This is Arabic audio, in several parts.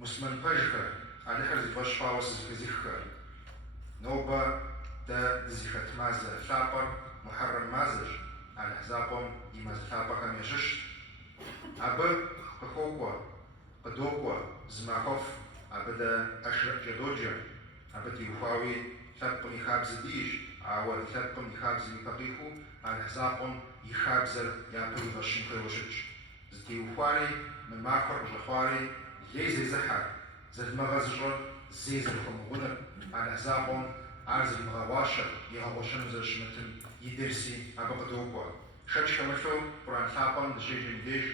مسلمان بجكر على حرز باش فاوس زكزيخر نوبة دا زيخت مازر ثابر محرم مازر على حزابهم يماز ثابر كم يشش أبد بخوكوا بدوكوا زماخوف أبدا أشرق جدوجر أبد يوفاوي ثابم يخابز ديش أول ثابم يخابز يبقيخو على حزابهم يخابزر يابل غشنكر وشش زتي يوفاري من ماخر جخواري يزي زحر زد مغازجر زيزر خمغنر على حزابهم عرض المغواشر يغواشن زر شمتن يدرسي أبقدوكوا شش كمشو قرآن ثابم دشيج مديش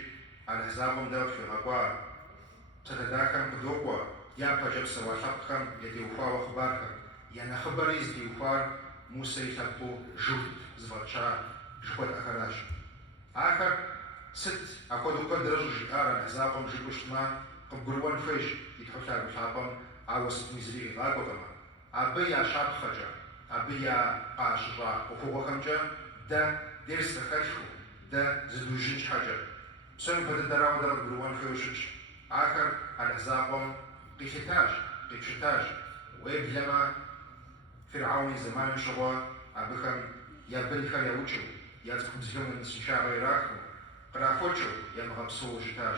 على حزابهم دوت في غقوار تتداكم بدوكوا يا بجب سوا ثبتكم يديوفا وخباركم يعني خبري زديوفار موسى يثبتو جود زفتشا جوات أخراج آخر ست أقودو قدر جيارة حزابهم جيبوشتما قبروان فيش يتحوشا بشابهم عاوست مزري غاقوتما أبي يا شاب خجا أبي يا قاشرا وفوق خمجا دا ديرس تخشو دا زدوجيج حجر سن بدل دراو درد بروان فيوشش آخر على حزابهم قيشتاج ويبلما فرعوني زمان شغوا أبخم يا بنخر يا وجو يا تكم زيون من سنشاغ يراكو قرافوچو يا مغبسو جتاج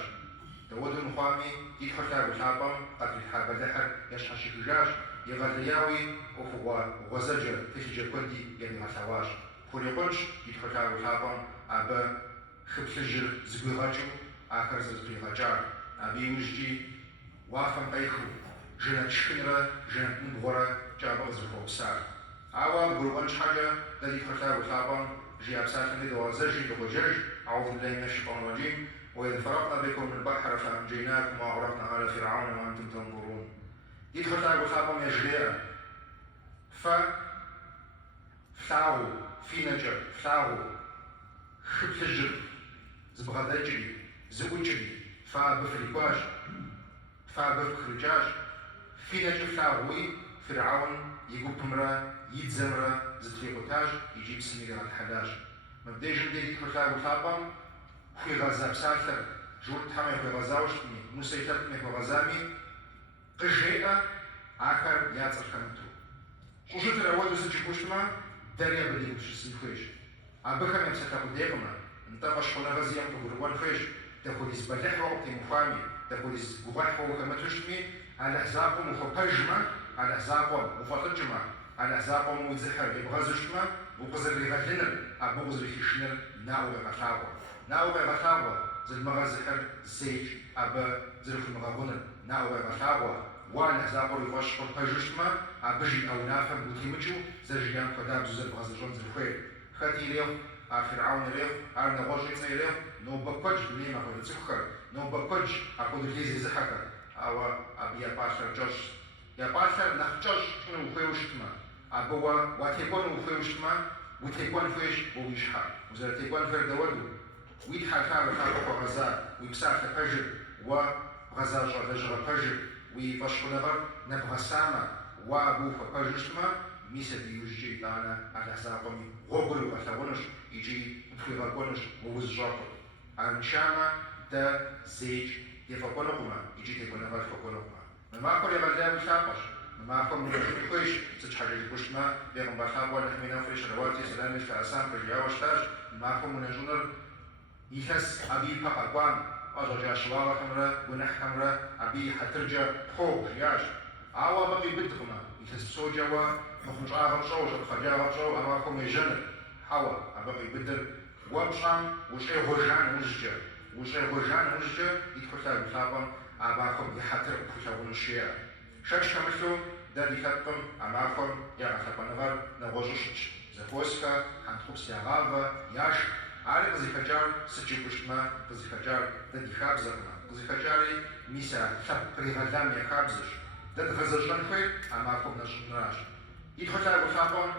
دودو نخوامي يتحوشا بشابهم قد الحابة دحر يشحش جاج يغلياوي وفوا غزجر تشجر كودي يعني غسواش فوريقونش يتحوشا بشابهم أبا خبسجر زبيغاجو آخر زبيغاجار أبي وجدي وافم قيخو جنة شكنرة جنة نبغرة جابا زرفو بسار عوا بقربانش حاجة دادي تحوشا بشابهم جي أبساكن لدو غزجي لغجج أعوذ بالله من الشيطان الرجيم وإذ فرقنا بكم من البحر فأنجيناكم وأغرقنا آل فرعون وأنتم تنظرون يدخل بخابهم يجريئا فاعو في نجر فاعو خبتجر زبغدجري زوجري فبفريقاش فبفخرجاش في نجر فاعوي فرعون يقول بمرا يتزمرا زتريقوتاج يجيب سمير الحلاج مبدأ جديد يدخل بخابهم في غزة بسالثر جور تحمي في غزة وشتني موسى يتبني في غزامي قجيئة آخر ياتر خمتو وشوت الأول دوسن جبوشتما داريا بدي وش السنفيش أبخم يمسكها بديقما انتفش خنا غزيام تقولوان فيش تاخد يسبلح وقت مفامي تاخد يسبلح وقت تشتمي على حسابهم وفقجما على حسابهم وفطجما على حسابهم ويزحر يبغزشتما وقزر يغلنر أبغز ريشنر ناو بغتاوا زل مغازحر زيج أبا زل المغابونر ناو بغتاوا وان حزابور يفاش قرطاجشتما أبجي أو نافهم بوتيمجو زرجيان قدام زل بغزجون زل خير خاتي ريو فرعون ريو نغوشي تسي ريو نو بقج بنيما قد تسخر نو بقج أقود الهيزي زحكر أو أبي يباشر جوش يباشر نخجوش شنو خيوشتما أبوا واتيقون وخيوشتما وتيقون فيش ويشحر وزر تيقون فير دودو ويتحر خابر خابر غزا ويبسار تفجر وغزا جغل فجر ويفشخ نغر نبغى سامة وابو فقجشتما ميسا بيوجي دانا على حسابهم غبرو أثاونش يجي متخيغاقونش ووزجاقو أنشاما دا زيج يفقونقما يجي تيقونغا فقونقما مماكو يغلداوي ثابش مماكو من يخيش تتحرج بوشتما بيغم بخابوا لحمينا فريش رواتي سلامي فأسام فجياوشتاج مماكو من جونر يحس أبي بقاقوان أجا شواغا خمرة ونح خمرة أبي حترجع خوب رياش عوا بقي بدخما يتسبسو جوا مخمش آغم شو خجاغم شو أماكم يجنر حوا أبقي بدر ومشان وشي هجان وججة يتخشى بخابم أماكم يحتر بخشاون الشيء شكش كمشتو دادي خطم أماكم يغسق نغر نغوشش زفوسكا حنخبس يغاغا ياش عارف قزي خجار سجي بشتما قزي خجار دادي خابزرنا قزي خجاري ميسا ثب قريغلام يخابزش داد غزرجان خير أماكم نراش يتخشى بخابم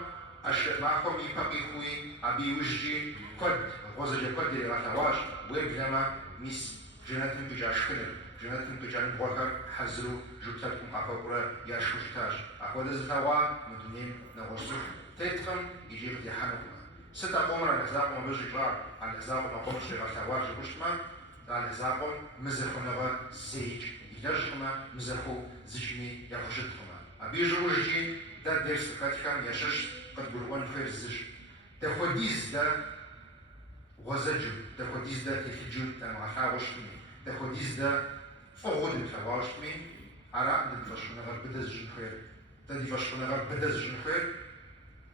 أشياء معكم يبقي خوي أبي وجدي قد غزج قد يغتواش ويبلما ميس جناتن بجاش كنر جناتن بجان بوكر حزرو جوتاتكم أفاقرا ياشوشتاش أخوة زتوا مدنين نغسوش تيتخم يجيب دي حنكما ستة قمر الأحزاب مبجي جار الأحزاب مقومش يغتواش بشتما الأحزاب مزرخنغا زيج يجمع مزخو زجني يخشتهما أبيجوجي دا درس كاتكام يشش قد قلوان خير الزج دا خديز دا غزجو دا خديز دا تكجو دا معخاوشتمي دا خديز دا فغود الخواوشتمي عراق دا دفشقنا غير بدا زجن خير دا دفشقنا غير بدا زجن خير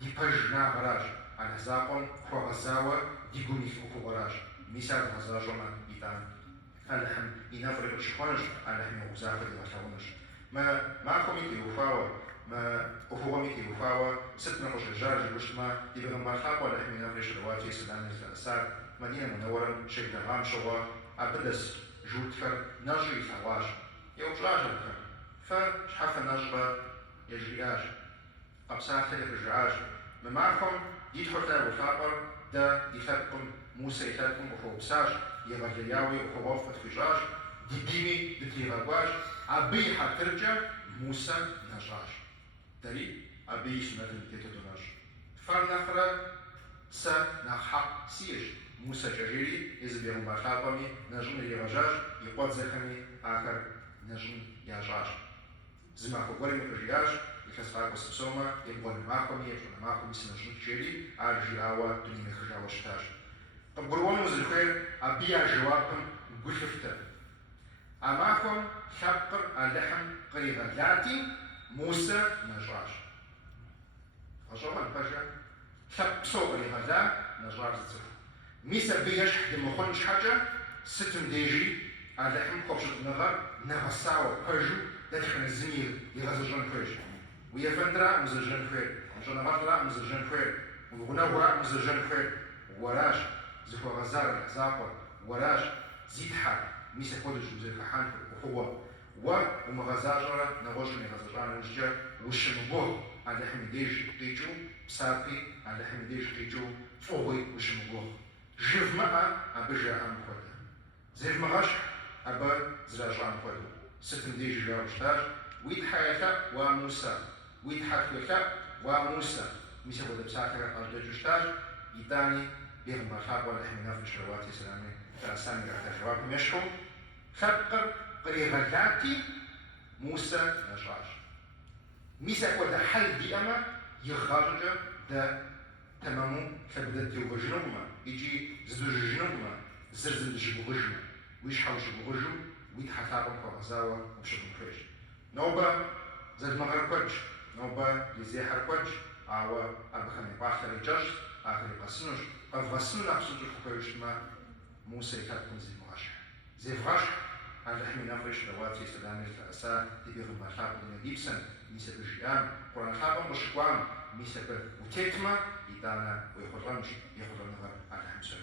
دي بجنا غراج على زاقون خو غزاوة دي قوني فوقو غراج مثال غزاجونا إيطان الحم ينافر الشخونش الحم وزافر الخونش ما كوميتي وفاوة ما أفواميتي وفاوة ستنا رجال المجتمع يبغى ما خاطر الحم ينافر الشرواتي سلام الثلاثات مدينة منورة شكل غام شوا أبدس جوتفر نجري ثواج يوجلاج الفر فشحف النجرة يجرياج قبسات الرجاج معكم يدخل تاع وثابر دا يثبتكم موسى يثبتكم وخو بساج يغرياوي وخو وفت فجاج دي بيمي دتي غواج أبي حترجع موسى نجاج داري أبي سنة تتدناج فالنخرة سا نحق سيج موسى جريري إذا بيهم بخابمي نجم يغجاج يقود زخمي آخر نجم يجاج زي ما خو قولي مخرجاج يخسر بسبسوما يبغى معكم يسمى جيلي أرجعوا دنيا خرجوا شتاج. طب قولوا مزلخير أبيع جوابكم قشفته. أماكم شقر اللحم قريبا لاتي موسى نجاج. أجمع البجا شق صوب قريبا نجاج زر. ميسا بيش دمخونش حاجة ستم ديجي اللحم قبشة نغساو بجو دخل الزميل يغزجون بجو. ويفندرا مزجن خير، وجنباترا مزجن خير، وغناورا مزجن خير، وراج زخو غزار الحزاقة، وراج زيد حال، ميسا كودج وزير كحان وهو ومغزاجرا نغوشن غزاجان وججا وشمبوه على حمديج قيجو بساقي على حمديج قيجو فوقي وشمبوه جيف معا أبجا عن خوده زيف مغاش أبا زراج عن خوده ستن ديج جاوشتاج ويد حياتا وموسى ويضحك لك وموسى ميسا بودا بساكرة أرجو جشتاج يداني بيغم بخاب ولا إحنا في شرواتي سلامي فأسامي رحت جواب مشكو خبقر قريغلاتي موسى نجاج ميسا بودا حل دي أما يخرج دا تمامو فبدأت وجنوما يجي زدوج جنوما زرزل جبو غجم ويشحو جبو غجم ويتحثابم كوغزاوة وبشكل خيش نوبا زاد مغرب كوتش نوبا يزي حركوتش أو أبخني باخر يجش آخر يقسنوش أفغسنو نفسو جفوكوش ما موسى يكتبون زي مغاشح زي فغاشح على حمي نفرش دواتي سلامي الفأسا تبيغ المخاب دينا ديبسن ميسا بجيان قرآن خابا مشكوان ميسا بوتيتما يدانا ويخرجنش يخرج النظر على حمسون